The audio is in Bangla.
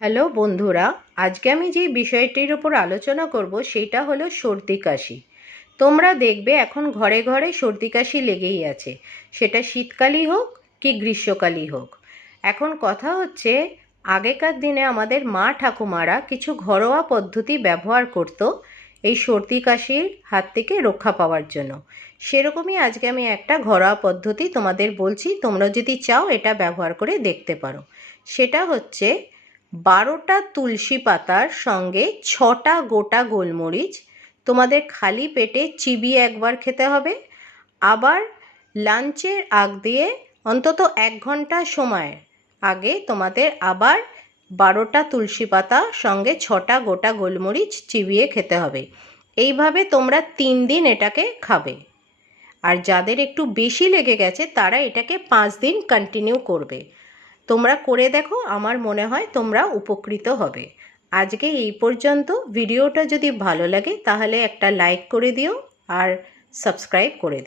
হ্যালো বন্ধুরা, আজকে আমি যে বিষয়টির ওপর আলোচনা করব সেটা হলো সর্দি কাশি। তোমরা দেখবে এখন ঘরে ঘরে সর্দি কাশি লেগেই আছে, সেটা শীতকালই হোক কি গ্রীষ্মকালই হোক। এখন কথা হচ্ছে, আগেকার দিনে আমাদের মা ঠাকুমারা কিছু ঘরোয়া পদ্ধতি ব্যবহার করত এই সর্দি কাশির হাত থেকে রক্ষা পাওয়ার জন্য। সেরকমই আজকে আমি একটা ঘরোয়া পদ্ধতি তোমাদের বলছি, তোমরা যদি চাও এটা ব্যবহার করে দেখতে পারো। সেটা হচ্ছে 12টা তুলসী পাতার সঙ্গে 6টা গোটা গোলমরিচ তোমাদের খালি পেটে চিবিয়ে একবার খেতে হবে। আবার লাঞ্চের আগ দিয়ে অন্তত 1 ঘন্টা সময় আগে তোমাদের আবার 12টা তুলসী পাতা সঙ্গে 6টা গোটা গোলমরিচ চিবিয়ে খেতে হবে। এইভাবে তোমরা 3 দিন এটাকে খাবে। আর যাদের একটু বেশি লেগে গেছে তারা এটাকে 5 দিন কন্টিনিউ করবে। তোমরা করে দেখো, আমার মনে হয় তোমরা উপকৃত হবে। আজকে এই পর্যন্ত। ভিডিওটা যদি ভালো লাগে তাহলে একটা লাইক করে দিও আর সাবস্ক্রাইব করে দিও।